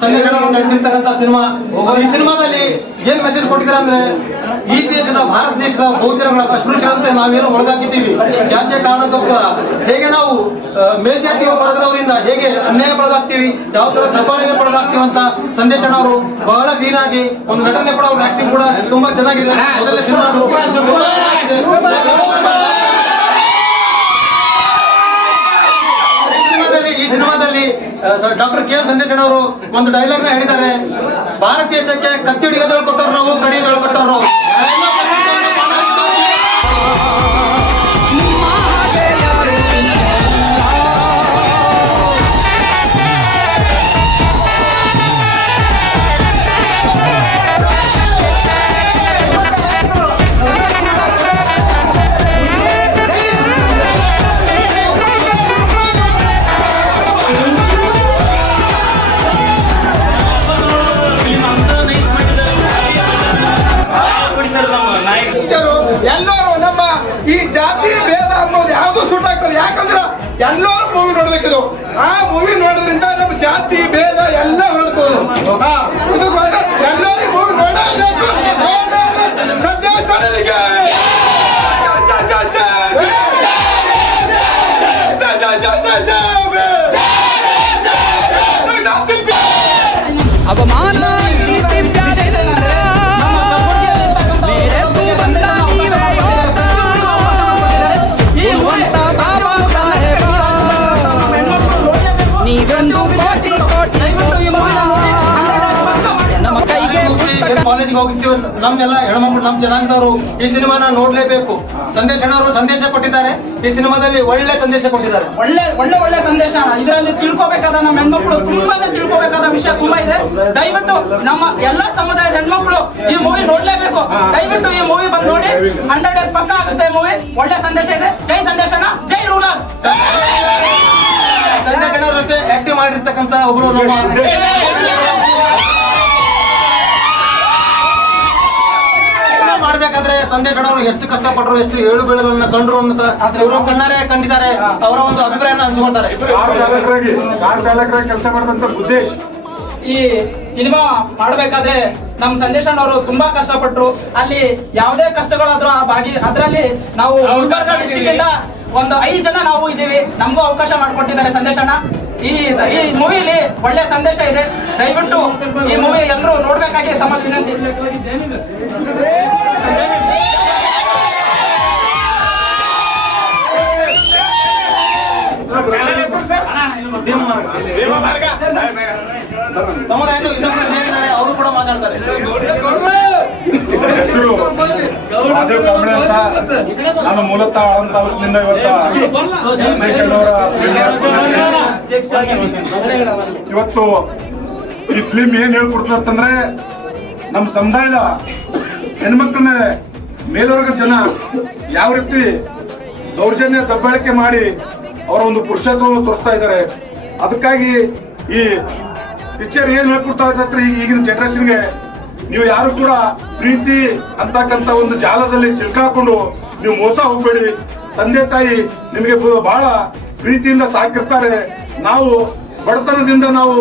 ಸಂದೇಶ ನಡೆಸಿರ್ತಕ್ಕಂಥ ಸಿನಿಮಾ. ಈ ಸಿನಿಮಾದಲ್ಲಿ ಏನ್ ಮೆಸೇಜ್ ಕೊಟ್ಟಿದ್ದಾರೆ ಅಂದ್ರೆ, ಈ ದೇಶದ ಭಾರತ ದೇಶದ ಬಹುಜನಗಳ ಅಸ್ಪೃಶ್ಯತೆ ನಾವೇನು ಒಳಗಾಕಿದ್ದೀವಿ ಜಾತಿಯ ಕಾರಣಕ್ಕೋಸ್ಕರ, ಹೇಗೆ ನಾವು ಮೇಲ್ಜಾತಿಯ ವರ್ಗದವರಿಂದ ಹೇಗೆ ಅನ್ಯಾಯಕ್ಕೊಳಗಾಗ್ತೀವಿ, ಯಾವ ತರ ದಬ್ಬಾಳಿಗೆ ಒಳಗಾಗ್ತೀವಿ ಅಂತ ಸಂದೇಶ ಅವರು ಬಹಳ ಕ್ಲೀನ್ ಆಗಿ ಒಂದು ನಟನೆ ಕೂಡ ಅವ್ರ ಆಕ್ಟಿಂಗ್ ಕೂಡ ತುಂಬಾ ಚೆನ್ನಾಗಿದೆ. ಮೊದಲನೇ ಸಿನಿಮಾ ಈ ಸಿನಿಮಾದಲ್ಲಿ ಡಾಕ್ಟರ್ ಕೆ ಎಂ ಸಂದೇಶ್ ಅವರು ಒಂದು ಡೈಲಾಗ್ ನ ಹೇಳಿದ್ದಾರೆ, ಭಾರತ ದೇಶಕ್ಕೆ ಕತ್ತಿ ಹಿಡಿಯೋದು ಕೊಟ್ಟವ್ರು ನಾವು, ಕಡಿಯೋದು ಕೊಟ್ಟವ್ರು. ಎಲ್ಲರೂ ನಮ್ಮ ಈ ಜಾತಿ ಭೇದ ಅನ್ನೋದು ಯಾವ್ದು ಸೂಟ್ ಆಗ್ತದೆ. ಯಾಕಂದ್ರೆ ಎಲ್ಲರೂ ಮೂವಿ ನೋಡ್ಬೇಕಿದು. ಆ ಮೂವಿ ನೋಡೋದ್ರಿಂದ ನಮ್ಮ ಜಾತಿ ಭೇದ ಎಲ್ಲ ಹೊರಡ್ಬೋದು. ಎಲ್ಲರಿಗೂ ಮೂವಿ ನೋಡಬೇಕು. ಸಂದೇಶ ಅವಮಾನ ಕಾಲೇಜಿಗೆ ಹೋಗ್ತೀವಿ ನಮ್ಮೆಲ್ಲ ಹೆಣ್ಮಕ್ಳು, ನಮ್ಮ ಜನಾಂಗದವರು ಈ ಸಿನಿಮಾನ ನೋಡ್ಲೇಬೇಕು. ಸಂದೇಶ ಅವರು ಸಂದೇಶ ಕೊಟ್ಟಿದ್ದಾರೆ. ಈ ಸಿನಿಮಾದಲ್ಲಿ ಒಳ್ಳೆ ಸಂದೇಶ ಕೊಟ್ಟಿದ್ದಾರೆ. ಒಳ್ಳೆ ಸಂದೇಶ. ಇದರಲ್ಲಿ ತಿಳ್ಕೊಬೇಕಾದ ನಮ್ಮ ಹೆಣ್ಮಕ್ಳು ತುಂಬಾನೇ ತಿಳ್ಕೊಬೇಕಾದ ವಿಷಯ ತುಂಬಾ ಇದೆ. ದಯವಿಟ್ಟು ನಮ್ಮ ಎಲ್ಲಾ ಸಮುದಾಯದ ಹೆಣ್ಮಕ್ಳು ಈ ಮೂವಿ ನೋಡ್ಲೇಬೇಕು. ದಯವಿಟ್ಟು ಈ ಮೂವಿ ಬಂದು ನೋಡಿ. 100 days ಪಕ್ಕ ಆಗುತ್ತೆ ಮೂವಿ. ಒಳ್ಳೆ ಸಂದೇಶ ಇದೆ. ಜೈ ಸಂದೇಶನ, ಜೈ ರೂಲರ್. ಸಂದೇಶ ಅವ್ರ ಜೊತೆ ಆಕ್ಟಿವ್ ಮಾಡಿರ್ತಕ್ಕಂತ ಒಬ್ರು ಮಾಡ್ಬೇಕಾದ್ರೆ ಸಂದೇಶ ಅವರು ಎಷ್ಟು ಕಷ್ಟಪಟ್ಟರು, ಎಷ್ಟು ಏಳು ಬೀಳುಗಳನ್ನ ಕಂಡ್ರು ಅಂತ ಇವರು ಕಣ್ಣಾರೆ ಕಂಡಿದ್ದಾರೆ. ಅವರ ಒಂದು ಅಭಿಪ್ರಾಯನ ಹಂಚ್ಕೊಳ್ತಾರೆ. ಕಾರ್ ಚಾಲಕರಾಗಿ ಕೆಲಸ ಮಾಡಿದಂತ ಬುದ್ದೇಶ್ ಈ ಸಿನಿಮಾ ಮಾಡ್ಬೇಕಾದ್ರೆ ನಮ್ ಸಂದೇಶ ಅವರು ತುಂಬಾ ಕಷ್ಟಪಟ್ರು. ಅಲ್ಲಿ ಯಾವುದೇ ಕಷ್ಟಗಳಾದ್ರೂ ಅದ್ರಲ್ಲಿ ನಾವು ಗುಲ್ಬರ್ಗ ಡಿಸ್ಟ್ರಿಕ್ಟ್ ಇಂದ ಒಂದು 5 ಜನ ನಾವು ಇದೀವಿ. ನಮಗೂ ಅವಕಾಶ ಮಾಡಿಕೊಟ್ಟಿದ್ದಾರೆ ಸಂದೇಶನ. ಈ ಮೂವಿಲಿ ಒಳ್ಳೆ ಸಂದೇಶ ಇದೆ. ದಯವಿಟ್ಟು ಈ ಮೂವಿ ಎಲ್ಲರೂ ನೋಡ್ಬೇಕಾಗಿ ತಮ್ಮ ವಿನಂತಿ. ಸಮುದಾಯದ ಇನ್ನೊಬ್ಬರು ಸೇರಿದ್ದಾರೆ, ಅವರು ಕೂಡ ಮಾತಾಡ್ತಾರೆ. ಹೆಸರು ಮಾದೇವ್ ಕಾಂಬಳೆ ಅಂತ. ನಾನು ಮೂಲತಃ ಆಳಂದ ತಾಲೂಕಿನಿಂದ ಇವತ್ತು ಈ ಫಿಲ್ಮ್ ಏನ್ ಹೇಳ್ಕೊಡ್ತಂದ್ರೆ, ನಮ್ಮ ಸಮುದಾಯದ ಹೆಣ್ಮಕ್ಳನ್ನ ಮೇಲ್ವರ್ಗದ ಜನ ಯಾವ ರೀತಿ ದೌರ್ಜನ್ಯ ದಬ್ಬಾಳಿಕೆ ಮಾಡಿ ಅವರ ಒಂದು ಪುರುಷತ್ವವನ್ನು ತೋರಿಸ್ತಾ ಇದ್ದಾರೆ. ಅದಕ್ಕಾಗಿ ಈ ಪಿಕ್ಚರ್ ಏನ್ ಹೇಳ್ಕೊಡ್ತಾ ಇದ್ರೆ, ಈಗಿನ ಜನರೇಷನ್ಗೆ ನೀವು ಯಾರು ಕೂಡ ಪ್ರೀತಿ ಅಂತಕ್ಕಂತ ಒಂದು ಜಾಲದಲ್ಲಿ ಸಿಲ್ಕಾಕೊಂಡು ನೀವು ಮೋಸ ಹೋಗ್ಬೇಡಿ. ತಂದೆ ತಾಯಿ ನಿಮಗೆ ಬಹಳ ಪ್ರೀತಿಯಿಂದ ಸಾಕಿರ್ತಾರೆ. ನಾವು ಬಡತನದಿಂದ ನಾವು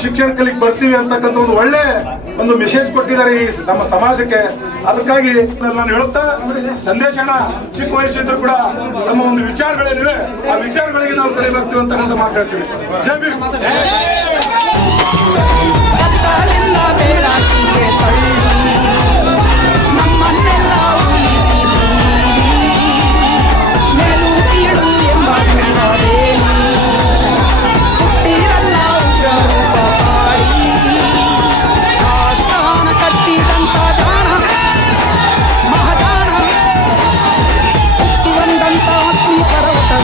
ಶಿಕ್ಷಣ ಕಲಿಗೆ ಬರ್ತೀವಿ ಅಂತಕ್ಕಂಥ ಒಂದು ಒಳ್ಳೆ ಒಂದು ಮೆಸೇಜ್ ಕೊಟ್ಟಿದ್ದಾರೆ ಈ ನಮ್ಮ ಸಮಾಜಕ್ಕೆ. ಅದಕ್ಕಾಗಿ ನಾನು ಹೇಳುತ್ತಾ, ಸಂದೇಶ ಚಿಕ್ಕ ವಯಸ್ಸಿದ್ರು ಕೂಡ ನಮ್ಮ ಒಂದು ವಿಚಾರಗಳೇನಿವೆ ಆ ವಿಚಾರಗಳಿಗೆ ನಾವು ಕಲಿಬರ್ತೀವಿ ಅಂತಕ್ಕಂಥ ಮಾತಾಡ್ತೀವಿ. ಜೈ ಭೀಮ್.